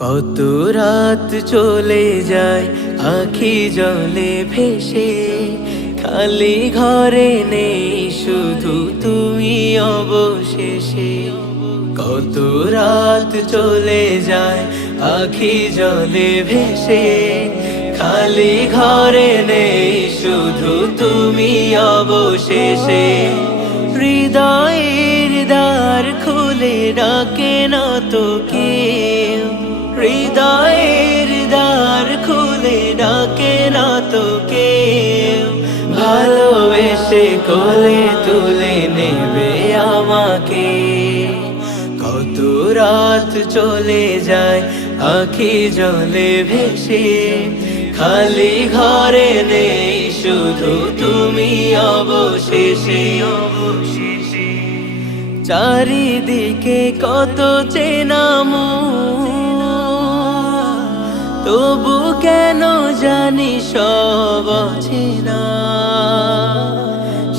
কত রাত চলে যায়, আখি জলে ভেসে। খালি ঘরে নেই, শুধু তুমি অবশেষে। কত রাত চলে যায়, আখি জলে ভেসে। খালি ঘরে নেই, শুধু তুমি অবশেষে। হৃদয়ের দ্বার খুলে ডাকে না তো কেউ হৃদয়ের দ্বার খুলে ডাকে না তো কেউ ভালোবেসে কোলে তুলে নেবে আমাকে। কত রাত চলে যায়, আখি জলে ভেসে। খালি ঘরে নেই, শুধু তুমি অবশেষে। চারিদিকে কত চেনামু তবু কেন জানি সব না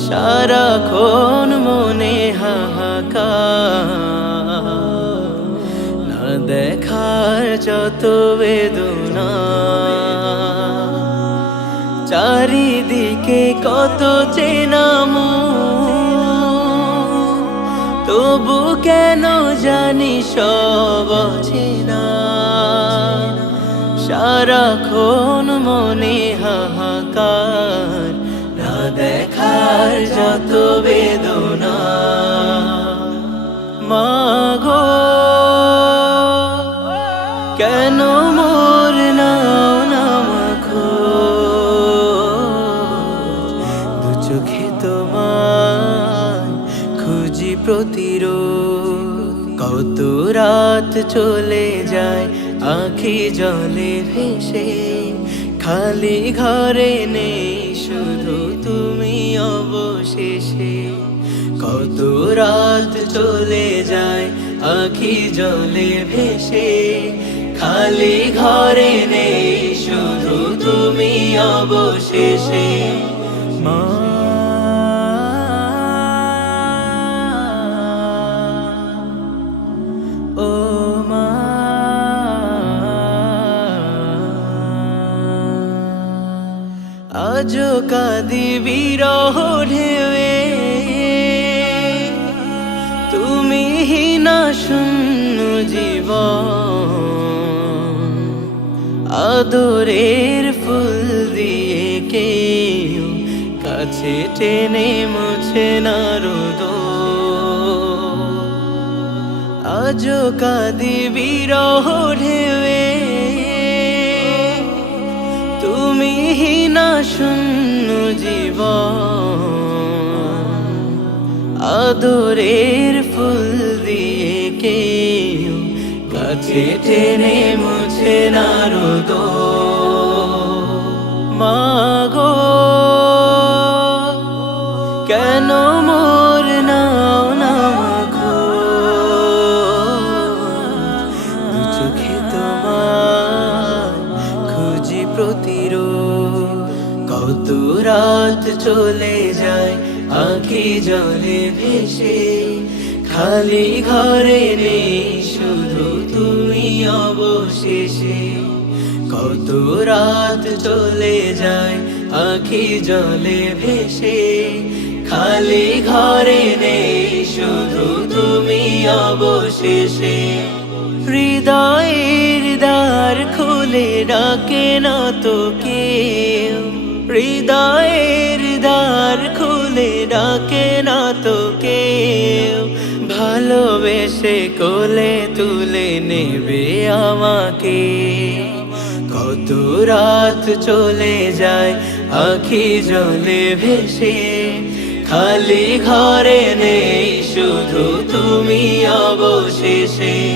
সারাক্ষণ মনে হাহাকার। না দেখার যত বেদনা। চারিদিকে কত চেনামু তবু কেন জানি সব না সারাক্ষণ মনে হাহাকার, না দেখার যত বেদনা। মাগো, কেন মোর নাও নামাখো দু চোখে তোমার খুঁজি প্রতিরোধ। কত রাত চলে যায় আখি জলে ভেসে খালি ঘরে নেই, শুধু তুমি অবশেষে। কত রাত চলে যায়, আখি জলে ভেসে খালি ঘরে নেই, শুধু তুমি অবশেষে। মা আজও কাঁদি বিরহ ঢেউয়ে তুমি হিনা শূন্য জীবন আদরের ফুল দিয়ে কেউ কাছে টেনে মুছে না রোদ আজও কাঁদি বিরহ ঢেউয়ে হিনা শূন্য জীবন, আদরের ফুল দিয়ে কেউ কাছে টেনে মুছে না রোদ। মাগো, কেন মোর নাও নামাখো দু চোখে তোমার খুঁজি প্রতিরোধ। কত রাত চলে যায়, আখি জলে ভেসে। খালি ঘরে নেই, শুধু তুমি অবশেষে। কত রাত চলে যায়, আখি জলে ভেসে। খালি ঘরে নেই, শুধু তুমি অবশেষে। হৃদয়ের দ্বার খুলে ডাকে না তো কেউ। হৃদয়ের দ্বার খুলে ডাকে না তো কেউ। ভালোবেসে কোলে তুলে নেবে আমাকে। কত রাত চলে যায় আখি জলে ভেসে। খালি ঘরে নেই, শুধু তুমি অবশেষে।